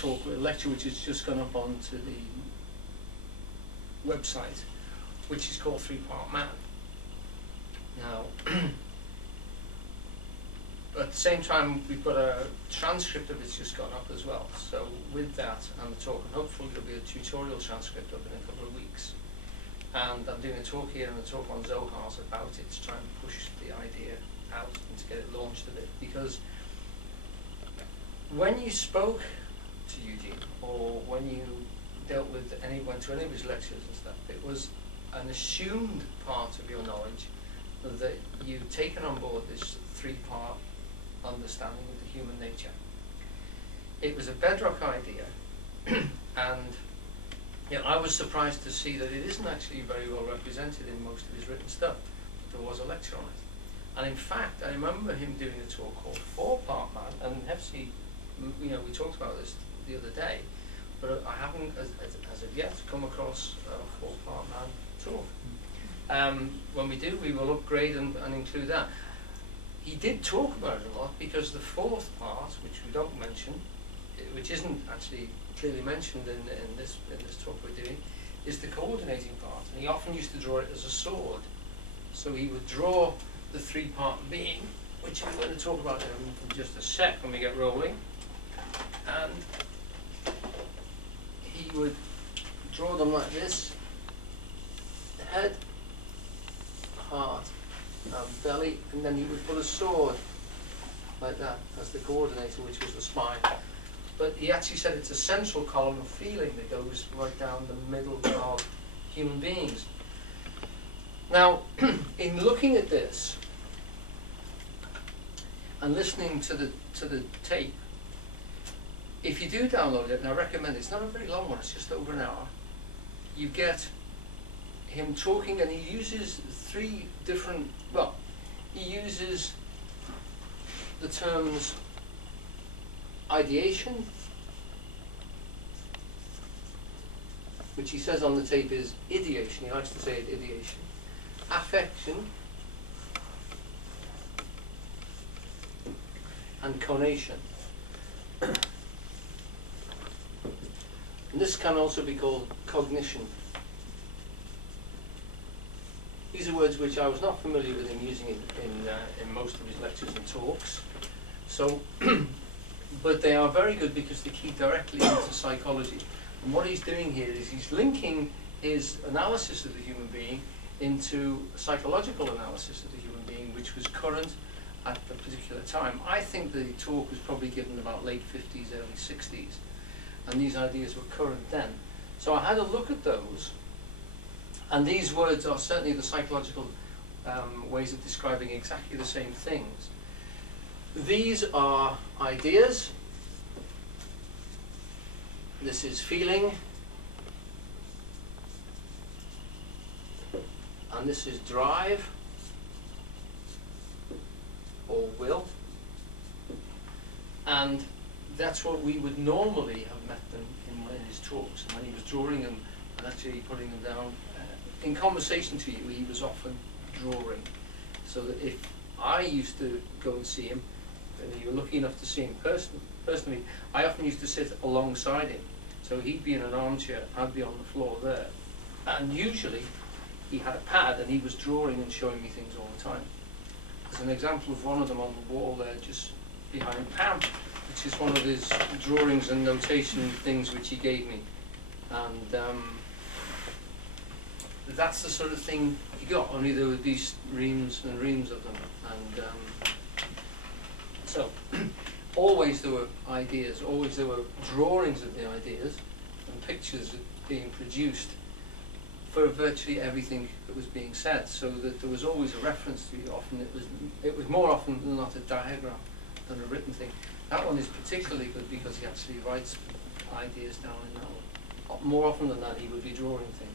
talk, a lecture which has just gone up onto the website, which is called Three-Part Man. Now, at the same time, we've got a transcript of it's just gone up as well. So with that and the talk, and hopefully there'll be a tutorial transcript up in a couple of weeks. And I'm doing a talk here and a talk on Zohars about it to try and push the idea out and to get it launched a bit. Because when you spoke to Eugene, or when you went to any of his lectures and stuff, it was an assumed part of your knowledge that you'd taken on board this three-part understanding of the human nature. It was a bedrock idea, and I was surprised to see that it isn't actually very well represented in most of his written stuff. There was a lecture on it. And in fact, I remember him doing a talk called Four-Part Man, and Hefsey, we talked about this the other day, but I haven't, as of yet, come across a Four-Part Man talk. When we do, we will upgrade and include that. He did talk about it a lot, because the fourth part, which we don't mention, which isn't actually clearly mentioned in this talk we're doing, is the coordinating part. And he often used to draw it as a sword. So he would draw the three-part being, which I'm going to talk about in just a sec when we get rolling. And he would draw them like this: head, heart, belly, and then he would put a sword like that as the coordinator, which was the spine. But he actually said it's a central column of feeling that goes right down the middle of human beings. Now, in looking at this and listening to the tape, if you do download it, and I recommend it, it's not a very long one, it's just over an hour, you get him talking, and he uses three different, he uses the terms ideation, which he says on the tape is ideation, he likes to say it ideation, affection, and conation. And this can also be called cognition. These are words which I was not familiar with him using in most of his lectures and talks. So, but they are very good because they key directly into psychology. And what he's doing here is he's linking his analysis of the human being into psychological analysis of the human being, which was current at the particular time. I think the talk was probably given about late 50s, early 60s, and these ideas were current then. So I had a look at those, and these words are certainly the psychological ways of describing exactly the same things. These are ideas. This is feeling. And this is drive or will. And that's what we would normally have met them in his talks. And when he was drawing them and actually putting them down, in conversation to you, he was often drawing. So that if I used to go and see him, and you were lucky enough to see him personally, I often used to sit alongside him. So he'd be in an armchair, I'd be on the floor there. And usually he had a pad and he was drawing and showing me things all the time. There's an example of one of them on the wall there just behind Pam, which is one of his drawings and notation things which he gave me. And that's the sort of thing he got, only there would be reams and reams of them. And so always there were ideas, always there were drawings of the ideas and pictures being produced for virtually everything that was being said, so that there was always a reference to it. Often it was more often than not a diagram than a written thing. That one is particularly good because he actually writes ideas down in that one. More often than that, he would be drawing things.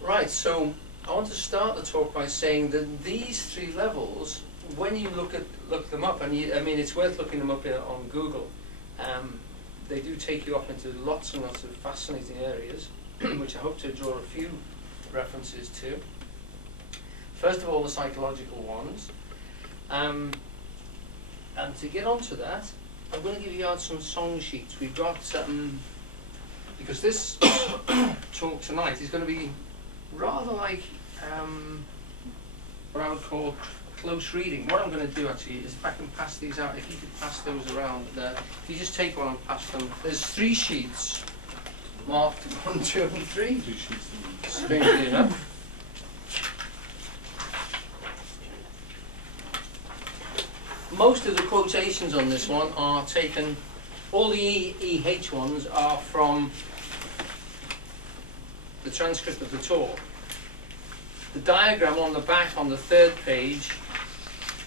Right, so I want to start the talk by saying that these three levels, when you look them up, and I mean it's worth looking them up on Google. They do take you off into lots and lots of fascinating areas, which I hope to draw a few references to. First of all, the psychological ones. And to get onto that, I'm going to give you out some song sheets. We've got, because this talk tonight is going to be rather like what I would call close reading. What I'm going to do actually is, if I can pass these out, if you could pass those around there, if you just take one and pass them. There's 3 sheets marked 1, 2 and 3. 3 sheets. Strangely enough. Most of the quotations on this one are taken, all the EH ones are from the transcript of the talk. The diagram on the back on the 3rd page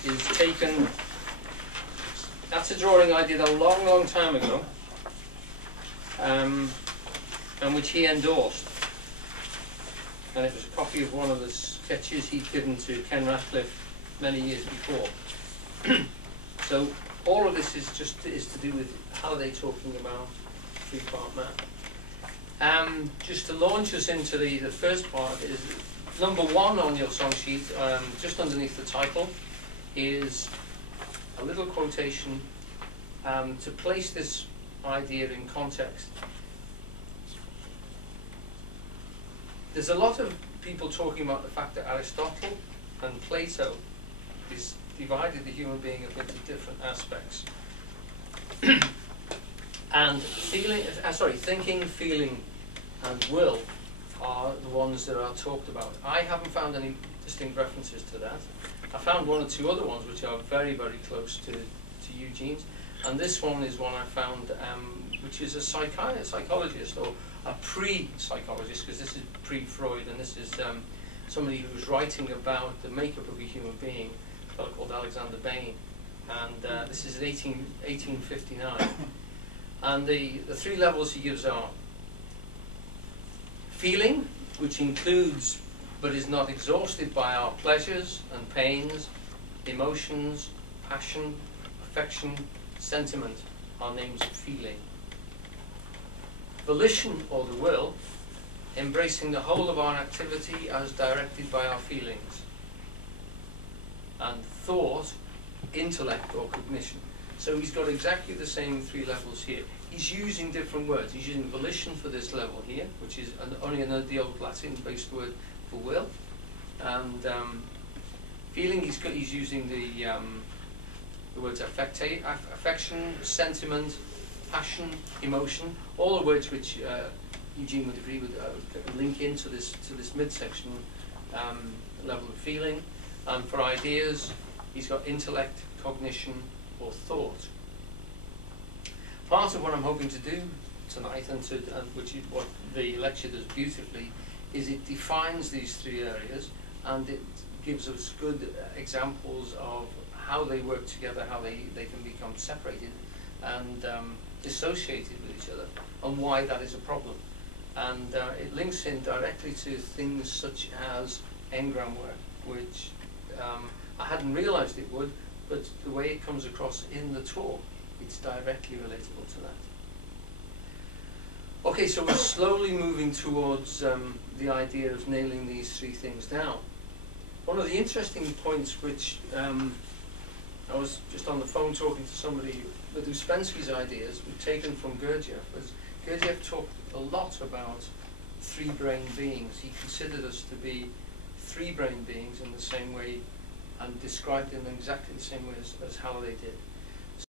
is taken, that's a drawing I did a long, long time ago, and which he endorsed. And it was a copy of one of the sketches he'd given to Ken Ratcliffe many years before. So all of this is to do with Halliday talking about 3-part man. Just to launch us into the first part is number 1 on your song sheet, just underneath the title, is a little quotation to place this idea in context. There's a lot of people talking about the fact that Aristotle and Plato divided the human being into different aspects. And thinking, feeling, and will are the ones that are talked about. I haven't found any distinct references to that. I found 1 or 2 other ones which are very, very close to Eugene's. And this one is one I found which is a psychologist, or a pre-psychologist, because this is pre-Freud, and this is somebody who was writing about the makeup of a human being, a fellow called Alexander Bain. And this is 1859. And the 3 levels he gives are feeling, which includes but is not exhausted by our pleasures and pains, emotions, passion, affection, sentiment are names of feeling. Volition, or the will, embracing the whole of our activity as directed by our feelings. And thought, intellect, or cognition. So he's got exactly the same 3 levels here. He's using different words. He's using volition for this level here, which is only the old Latin-based word for will. And feeling, he's using the words affection, sentiment, passion, emotion, all the words which Eugene would agree with link into this midsection level of feeling. And for ideas, he's got intellect, cognition, or thought. Part of what I'm hoping to do tonight, and which is what the lecture does beautifully, is it defines these 3 areas, and it gives us good examples of how they work together, how they can become separated and dissociated with each other, and why that is a problem. And it links in directly to things such as engram work, which I hadn't realized it would, but the way it comes across in the talk, it's directly relatable to that. Okay, so we're slowly moving towards the idea of nailing these 3 things down. One of the interesting points which I was just on the phone talking to somebody with Ouspensky's ideas, we've taken from Gurdjieff, was Gurdjieff talked a lot about 3-brain beings. He considered us to be 3-brain beings in the same way, and described them in exactly the same way as Halliday did.